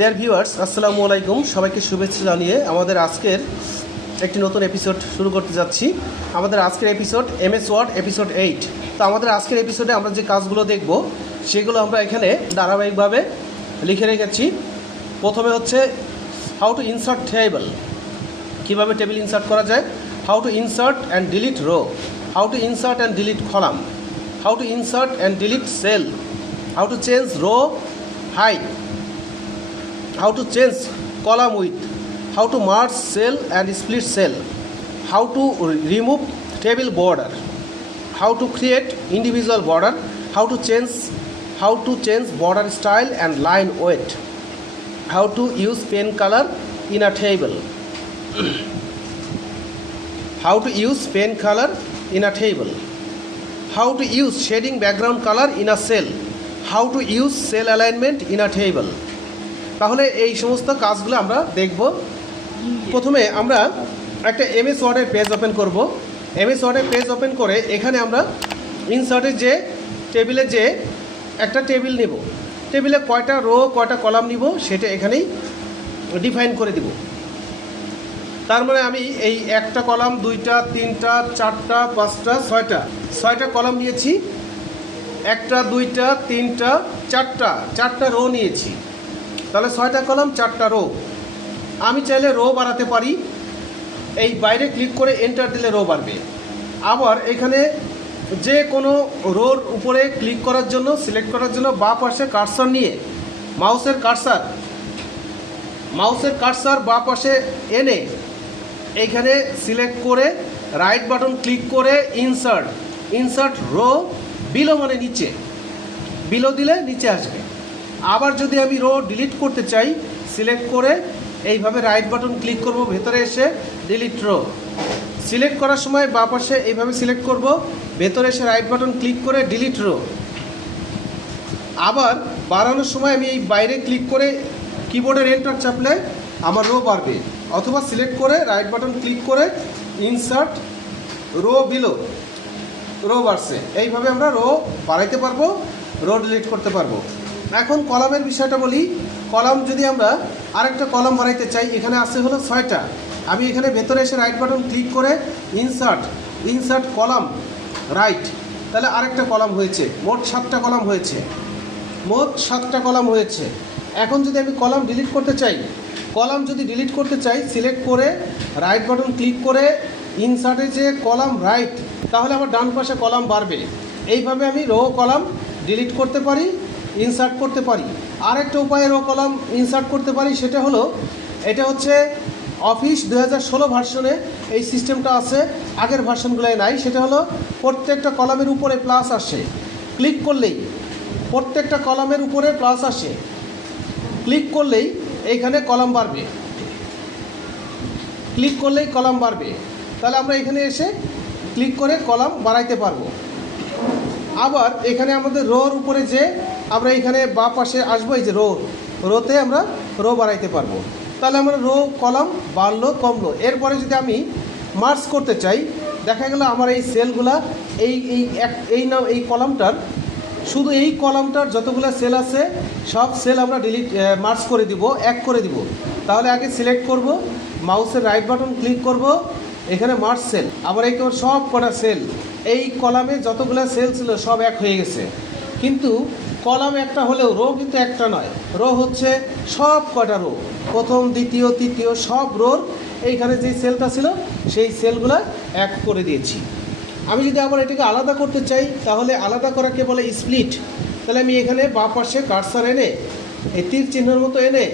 দেয়ার viewers আসসালামু আলাইকুম সবাইকে শুভেচ্ছা জানিয়ে আমাদের আজকের একটি নতুন এপিসোড শুরু করতে যাচ্ছি আমাদের আজকের episode M S Word episode eight তো আমাদের আজকের এপিসোডে আমরা যে কাজগুলো দেখব সেগুলো আমরা এখানে ধারাবাহিকভাবে লিখে রেখেছি প্রথমে হচ্ছে হাউ টু ইনসার্ট টেবল কীভাবে টেবিল ইনসার্ট করা যায় how to insert and delete row how to insert and delete column how to insert and delete cell how to change row height how to change column width, how to merge cell and split cell, how to remove table border, how to create individual border, how to change border style and line weight, how to use pen color in a table, how to use shading background color in a cell, how to use cell alignment in a table. তাহলে এই সমস্ত কাজগুলো আমরা দেখব প্রথমে আমরা একটা MS ওয়ার্ডের পেজ ওপেন করব এমএস ওয়ার্ডের পেজ ওপেন করে এখানে আমরা ইনসার্টের যে টেবিলে যে একটা টেবিল নেব টেবিলে কয়টা রো কয়টা কলাম নিব সেটা এখানেই ডিফাইন করে দিব তার মানে আমি এই একটা কলাম দুইটা তিনটা চারটা পাঁচটা ছয়টা ছয়টা কলাম নিয়েছি একটা দুইটা তিনটা চারটা চারটা রো নিয়েছি তাহলে ছয়টা কলাম চারটা রো আমি চাইলে রো বাড়াতে পারি এই বাইরে ক্লিক করে এন্টার দিলে রো বাড়বে আবার এখানে যে কোনো রোর উপরে ক্লিক করার জন্য সিলেক্ট করার জন্য বা পাশে কার্সার নিয়ে মাউসের কার্সার মাউসের কার্সার বা পাশে এনে এইখানে সিলেক্ট করে রাইট বাটন ক্লিক করে ইনসার্ট ইনসার্ট রো বিলো মানে নিচে বিলো দিলে নিচে আসবে আবার যদি আমি রো ডিলিট করতে চাই সিলেক্ট করে এইভাবে রাইট বাটন ক্লিক করব ভেতরে এসে ডিলিট রো সিলেক্ট করার সময় বা পাশে এইভাবে সিলেক্ট করব ভেতরে এসে রাইট বাটন ক্লিক করে ডিলিট রো আবার বাড়ানোর সময় আমি এই বাইরে ক্লিক করে কিবোর্ডের এন্টার চাপলে আমার রো বাড়বে অথবা সিলেক্ট করে রাইট বাটন ক্লিক করে ইনসার্ট রো বিলো রো বাড়ছে এইভাবে আমরা রো বাড়াইতে পারবো রো ডিলিট করতে পারবো এখন কলামের বিষয়টা বলি কলাম যদি আমরা আরেকটা কলাম বানাইতে চাই এখানে আছে হলো ছয়টা আমি এখানে ভেতরে এসে রাইট বাটন ক্লিক করে ইনসার্ট ইনসার্ট কলাম রাইট তাহলে আরেকটা কলাম হয়েছে মোট সাতটা কলাম হয়েছে মোট সাতটা কলাম হয়েছে এখন যদি আমি কলাম ডিলিট করতে চাই কলাম যদি ডিলিট করতে চাই সিলেক্ট করে রাইট বাটন ক্লিক করে ইনসার্টে যে কলাম রাইট তাহলে আমার ডান পাশে কলাম বাড়বে এইভাবে আমি রো কলাম ডিলিট করতে পারি ইনসার্ট করতে পারি আরেকটা উপায়ে রো কলাম ইনসার্ট করতে পারি সেটা হলো এটা হচ্ছে অফিস দু হাজার ষোলো ভার্সনে এই সিস্টেমটা আছে আগের ভার্সনগুলোয় নাই সেটা হলো প্রত্যেকটা কলামের উপরে প্লাস আসে ক্লিক করলেই প্রত্যেকটা কলামের উপরে প্লাস আসে ক্লিক করলেই এইখানে কলাম বাড়বে ক্লিক করলেই কলাম বাড়বে তাহলে আমরা এখানে এসে ক্লিক করে কলাম বাড়াইতে পারবো আবার এখানে আমাদের রোর উপরে যে আমরা এখানে বা পাশে আসবো এই যে রো রোতে আমরা রো বাড়াইতে পারবো তাহলে আমরা রো কলাম বাড়লো কমলো এরপরে যদি আমি মার্চ করতে চাই দেখা গেল আমার এই সেলগুলা এই এই এক এই নাম এই কলামটার শুধু এই কলামটার যতগুলো সেল আছে সব সেল আমরা ডিলিট মার্চ করে দিব এক করে দিব তাহলে আগে সিলেক্ট করব মাউসের রাইট বাটন ক্লিক করব এখানে মার্চ সেল আবার এই সব কটা সেল এই কলামে যতগুলো সেল ছিল সব এক হয়ে গেছে কিন্তু কলাম একটা হলেও রো কিন্তু একটা নয় রো হচ্ছে সব কটা রো প্রথম দ্বিতীয় তৃতীয় সব রোর এইখানে যে সেলটা ছিল সেই সেলগুলো এক করে দিয়েছি আমি যদি আবার এটাকে আলাদা করতে চাই তাহলে আলাদা করাকে বলে স্প্লিট তাহলে আমি এখানে বা পাশে কার্সার এনে এই তীর চিহ্নের মতো এনে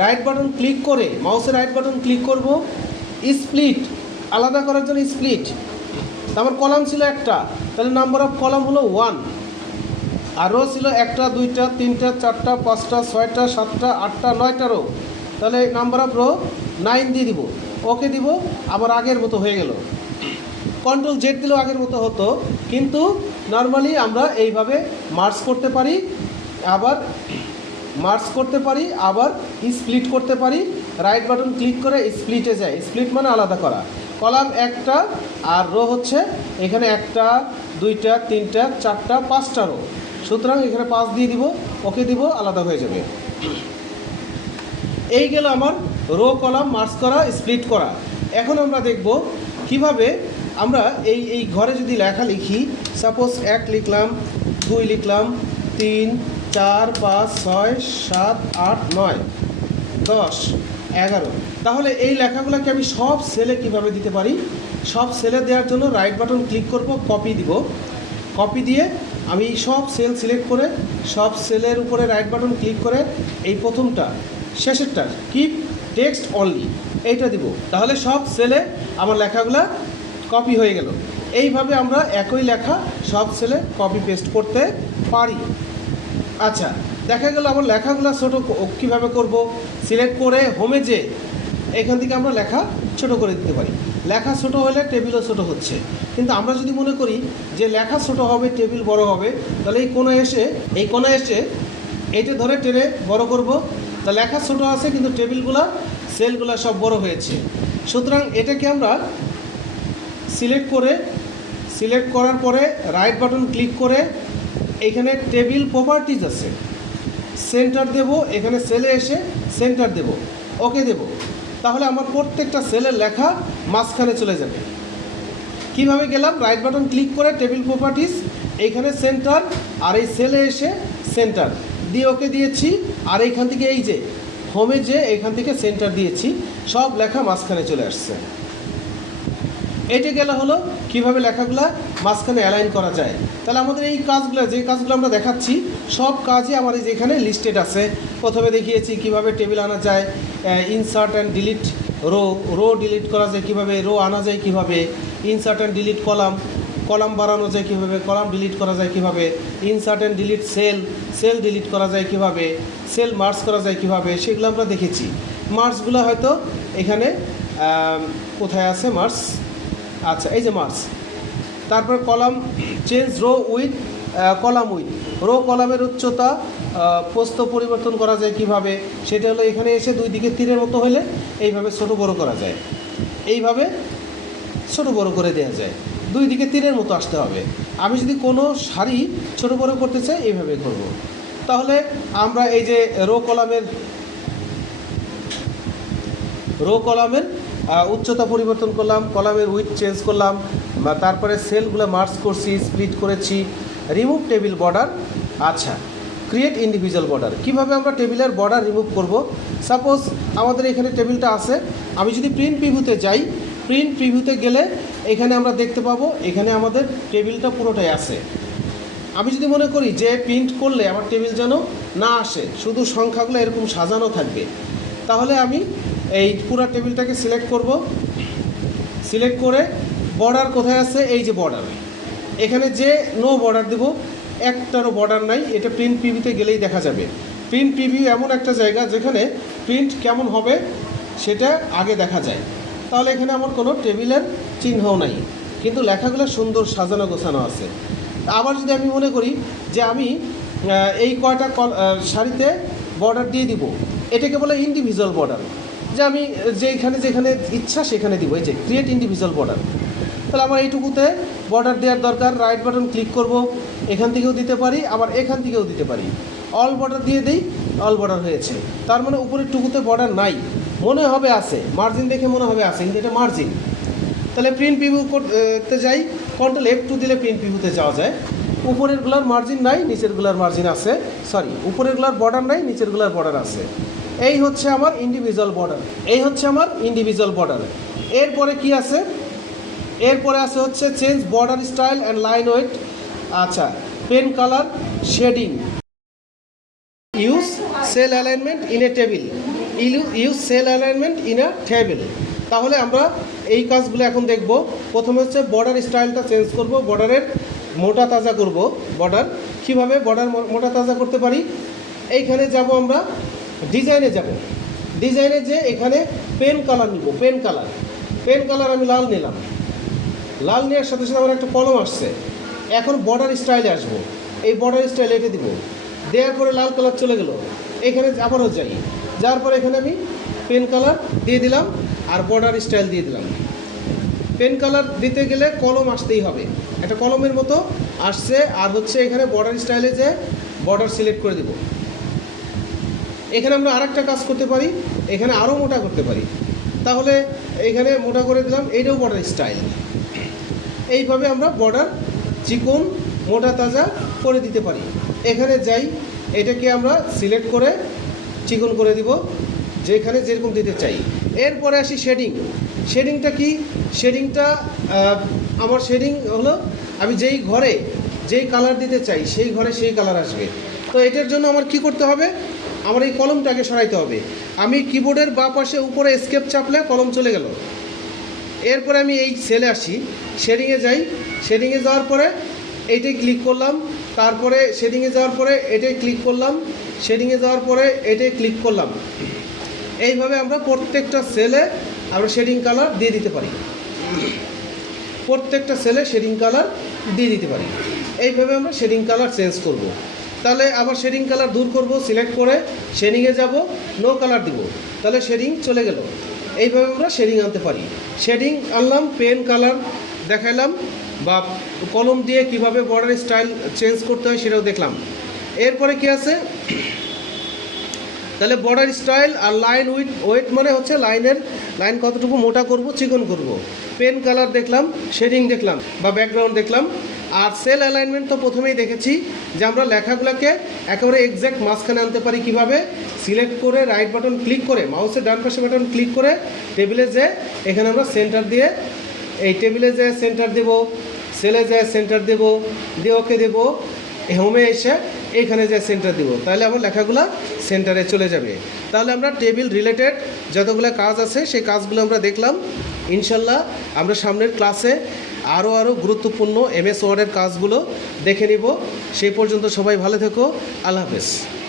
রাইট বাটন ক্লিক করে মাউসে রাইট বাটন ক্লিক করব স্প্লিট আলাদা করার জন্য স্প্লিট আমার কলাম ছিল একটা তাহলে নাম্বার অফ কলাম হলো ওয়ান আর রো ছিল একটা দুইটা তিনটা চারটা পাঁচটা ছয়টা সাতটা আটটা নয়টা রো তাহলে নাম্বার অফ রো নাইন দিয়ে দিব ওকে দিব আবার আগের মতো হয়ে গেল কন্ট্রোল জেড দিলেও আগের মতো হতো কিন্তু নর্মালি আমরা এইভাবে মার্চ করতে পারি আবার মার্চ করতে পারি আবার স্প্লিট করতে পারি রাইট বাটন ক্লিক করে স্প্লিটে যায় স্প্লিট মানে আলাদা করা কলাম একটা আর রো হচ্ছে এখানে একটা দুইটা তিনটা চারটা পাঁচটা রো সুতরাং এখানে পাঁচ দিয়ে দিব ওকে দিব আলাদা হয়ে যাবে এই গেল আমার রো কলাম মার্চ করা স্প্লিট করা এখন আমরা দেখব কিভাবে আমরা এই এই ঘরে যদি লেখা লিখি সাপোজ এক লিখলাম দুই লিখলাম তিন চার পাঁচ ছয় সাত আট নয় দশ এগারো তাহলে এই লেখাগুলোকে আমি সব সেলে কিভাবে দিতে পারি সব সেলে দেওয়ার জন্য রাইট বাটন ক্লিক করব কপি দিব কপি দিয়ে আমি সব সেল সিলেক্ট করে সব সেলের উপরে রাইট বাটন ক্লিক করে এই প্রথমটা শেষেরটা কিপ টেক্সট অনলি এইটা দিব তাহলে সব সেলে আমার লেখাগুলো কপি হয়ে গেল এইভাবে আমরা একই লেখা সব সেলে কপি পেস্ট করতে পারি আচ্ছা দেখা গেল আমার লেখাগুলো ছোটো কীভাবে করব সিলেক্ট করে হোমে যে এখান থেকে আমরা লেখা ছোট করে দিতে পারি লেখা ছোট হলে টেবিলও ছোট হচ্ছে কিন্তু আমরা যদি মনে করি যে লেখা ছোট হবে টেবিল বড় হবে তাহলে এই কোণে এসে এই কোণে এসে এইটা ধরে টেনে বড় করব তা লেখা ছোট আছে কিন্তু টেবিলগুলো সেলগুলো সব বড় হয়েছে সুতরাং এটাকে আমরা সিলেক্ট করে সিলেক্ট করার পরে রাইট বাটন ক্লিক করে এখানে টেবিল প্রপার্টিজ আছে সেন্টার দেব এখানে সেলে এসে সেন্টার দেব ওকে দেব তাহলে আমার প্রত্যেকটা সেলের লেখা মাঝখানে চলে যাবে কিভাবে গেলাম রাইট বাটন ক্লিক করে টেবিল প্রপার্টিস এইখানে সেন্টার আর এই সেলে এসে সেন্টার দিয়ে ওকে দিয়েছি আর এইখান থেকে এই যে হোমে যে এইখান থেকে সেন্টার দিয়েছি সব লেখা মাঝখানে চলে আসছে এটি গেলে হলো কিভাবে লেখাগুলা মাঝখানে অ্যালাইন করা যায় তাহলে আমাদের এই কাজগুলো যে কাজগুলো আমরা দেখাচ্ছি সব কাজই আমার যেখানে লিস্টেড আছে প্রথমে দেখিয়েছি কিভাবে টেবিল আনা যায় insert and delete row row delete করা যায় কিভাবে রো আনা যায় কিভাবে insert and delete column column বাড়ানো যায় কীভাবে কলাম ডিলিট করা যায় কীভাবে insert and delete cell cell delete করা যায় কীভাবে সেল মার্চ করা যায় কীভাবে সেগুলো আমরা দেখেছি মার্চগুলো হয়তো এখানে কোথায় আছে মার্চ আচ্ছা এই যে মার্চ তারপর column change row width column width row কলামের উচ্চতা পোস্ত পরিবর্তন করা যায় কিভাবে সেটা হলো এখানে এসে দুই দিকে তীরের মতো হলে এইভাবে ছোট বড় করা যায় এইভাবে ছোট বড় করে দেওয়া যায় দুই দিকে তীরের মতো আসতে হবে আমি যদি কোনো শাড়ি ছোট বড় করতে চাই এইভাবে করব। তাহলে আমরা এই যে রো কলামের রো কলামের উচ্চতা পরিবর্তন করলাম কলামের উইথ চেঞ্জ করলাম তারপরে সেলগুলো মার্চ করছি স্প্লিট করেছি রিমুভ টেবিল বর্ডার আচ্ছা ক্রিয়েট ইন্ডিভিজুয়াল বর্ডার কিভাবে আমরা টেবিলের বর্ডার রিমুভ করব সাপোজ আমাদের এখানে টেবিলটা আছে আমি যদি প্রিন্ট প্রিভিউতে যাই প্রিন্ট প্রিভিউতে গেলে এখানে আমরা দেখতে পাবো এখানে আমাদের টেবিলটা পুরোটাই আছে আমি যদি মনে করি যে প্রিন্ট করলে আমার টেবিল যেন না আসে শুধু সংখ্যাগুলো এরকম সাজানো থাকবে তাহলে আমি এই পুরা টেবিলটাকে সিলেক্ট করব সিলেক্ট করে বর্ডার কোথায় আছে এই যে বর্ডার এখানে যে নো বর্ডার দেব একটারও বর্ডার নাই এটা প্রিন্ট পিভিতে গেলেই দেখা যাবে প্রিন্ট পিভি এমন একটা জায়গা যেখানে প্রিন্ট কেমন হবে সেটা আগে দেখা যায় তাহলে এখানে আমার কোনো টেবিলের চিহ্নও নাই কিন্তু লেখাগুলো সুন্দর সাজানো গোছানো আছে আবার যদি আমি মনে করি যে আমি এই কয়টা শাড়িতে বর্ডার দিয়ে দিব এটাকে বলে ইন্ডিভিজুয়াল বর্ডার যে আমি যেখানে যেখানে ইচ্ছা সেখানে দিব এই যে ক্রিয়েট ইন্ডিভিজুয়াল বর্ডার তাহলে আমার এইটুকুতে বর্ডার দেওয়ার দরকার রাইট বাটন ক্লিক করব এখান থেকেও দিতে পারি আবার এখান থেকেও দিতে পারি অল বর্ডার দিয়ে দিই অল বর্ডার হয়েছে তার মানে উপরের টুকুতে বর্ডার নাই মনে হবে আছে মার্জিন দেখে মনে হবে আছে কিন্তু এটা মার্জিন তাহলে প্রিন্ট পিভু করতে যাই কন্ট্রোল এফ টু দিলে প্রিন্ট পিভুতে যাওয়া যায় উপরের গুলার মার্জিন নাই নিচের গুলার মার্জিন আছে সরি উপরের গুলার বর্ডার নাই নিচের গুলার বর্ডার আছে এই হচ্ছে আমার ইন্ডিভিজুয়াল বর্ডার এই হচ্ছে আমার ইন্ডিভিজুয়াল বর্ডার এরপরে কি আছে এরপরে আছে হচ্ছে change border style and line weight আচ্ছা pen colour shading use cell alignment in a table use cell alignment in a table তাহলে আমরা এই কাজগুলো এখন দেখব প্রথমে হচ্ছে বর্ডার স্টাইলটা চেঞ্জ করব বর্ডারের মোটা তাজা করব বর্ডার কিভাবে বর্ডার মোটা তাজা করতে পারি এইখানে যাব আমরা ডিজাইনে যাব ডিজাইনে যে এখানে পেন কালার নিব পেন কালার পেন কালার আমি লাল নিলাম লাল নেওয়ার সাথে সাথে আমার একটা কলম আসছে এখন বর্ডার স্টাইলে আসবো এই বর্ডার স্টাইলে এটা দিব দেওয়ার পরে লাল কালার চলে গেল এখানে আবারও যাই যার পরে এখানে আমি পেন কালার দিয়ে দিলাম আর বর্ডার স্টাইল দিয়ে দিলাম পেন কালার দিতে গেলে কলম আসতেই হবে একটা কলমের মতো আসছে আর হচ্ছে এখানে বর্ডার স্টাইলে যে বর্ডার সিলেক্ট করে দেবো এখানে আমরা আরেকটা কাজ করতে পারি এখানে আরও মোটা করতে পারি তাহলে এখানে মোটা করে দিলাম এইটাও বর্ডার স্টাইল এইভাবে আমরা বর্ডার চিকন মোটা তাজা করে দিতে পারি এখানে যাই এটাকে আমরা সিলেক্ট করে চিকন করে দিব যেখানে যেরকম দিতে চাই এরপরে আসি শেডিং শেডিংটা কি শেডিংটা আমার শেডিং হলো আমি যেই ঘরে যেই কালার দিতে চাই সেই ঘরে সেই কালার আসবে তো এটার জন্য আমার কি করতে হবে আমার এই কলমটাকে সরাইতে হবে আমি কিবোর্ডের বা পাশে উপরে স্কেপ চাপলে কলম চলে গেল এরপরে আমি এই সেলে আসি শেডিংয়ে যাই শেডিংয়ে যাওয়ার পরে এটাই ক্লিক করলাম তারপরে শেডিংয়ে যাওয়ার পরে এটাই ক্লিক করলাম শেডিংয়ে যাওয়ার পরে এটাই ক্লিক করলাম এইভাবে আমরা প্রত্যেকটা সেলে আমরা শেডিং কালার দিয়ে দিতে পারি প্রত্যেকটা সেলে শেডিং কালার দিয়ে দিতে পারি এইভাবে আমরা শেডিং কালার চেঞ্জ করব তাহলে আবার শেডিং কালার দূর করব সিলেক্ট করে শেডিংয়ে যাব নো কালার দিব তাহলে শেডিং চলে গেল এইভাবে আমরা শেডিং আনতে পারি শেডিং আনলাম পেন কালার দেখাইলাম বা কলম দিয়ে কিভাবে বর্ডার স্টাইল চেঞ্জ করতে হয় সেটাও দেখলাম এরপরে কি আছে তাহলে বর্ডার স্টাইল আর লাইন উইথ ওয়েট মানে হচ্ছে লাইনের লাইন কতটুকু মোটা করব চিকন করব। পেন কালার দেখলাম শেডিং দেখলাম বা ব্যাকগ্রাউন্ড দেখলাম আর সেল অ্যালাইনমেন্ট তো প্রথমেই দেখেছি যে আমরা লেখাগুলোকে একেবারে এক্স্যাক্ট মাঝখানে আনতে পারি কিভাবে সিলেক্ট করে রাইট বাটন ক্লিক করে মাউসের ডান পাশে বাটন ক্লিক করে টেবিলে যে এখানে আমরা সেন্টার দিয়ে এই টেবিলে যে সেন্টার দেব সেলে যে সেন্টার দেব দিয়ে ওকে দেব হোমে এসে এখানে যে সেন্টার দিব তাহলে আমার লেখাগুলো সেন্টারে চলে যাবে তাহলে আমরা টেবিল রিলেটেড যতগুলো কাজ আছে সেই কাজগুলো আমরা দেখলাম ইনশাল্লাহ আমরা সামনের ক্লাসে আরও আরও গুরুত্বপূর্ণ এমএস ওয়ার্ডের কাজগুলো দেখে নিব সেই পর্যন্ত সবাই ভালো থেকো আল্লাহ হাফেজ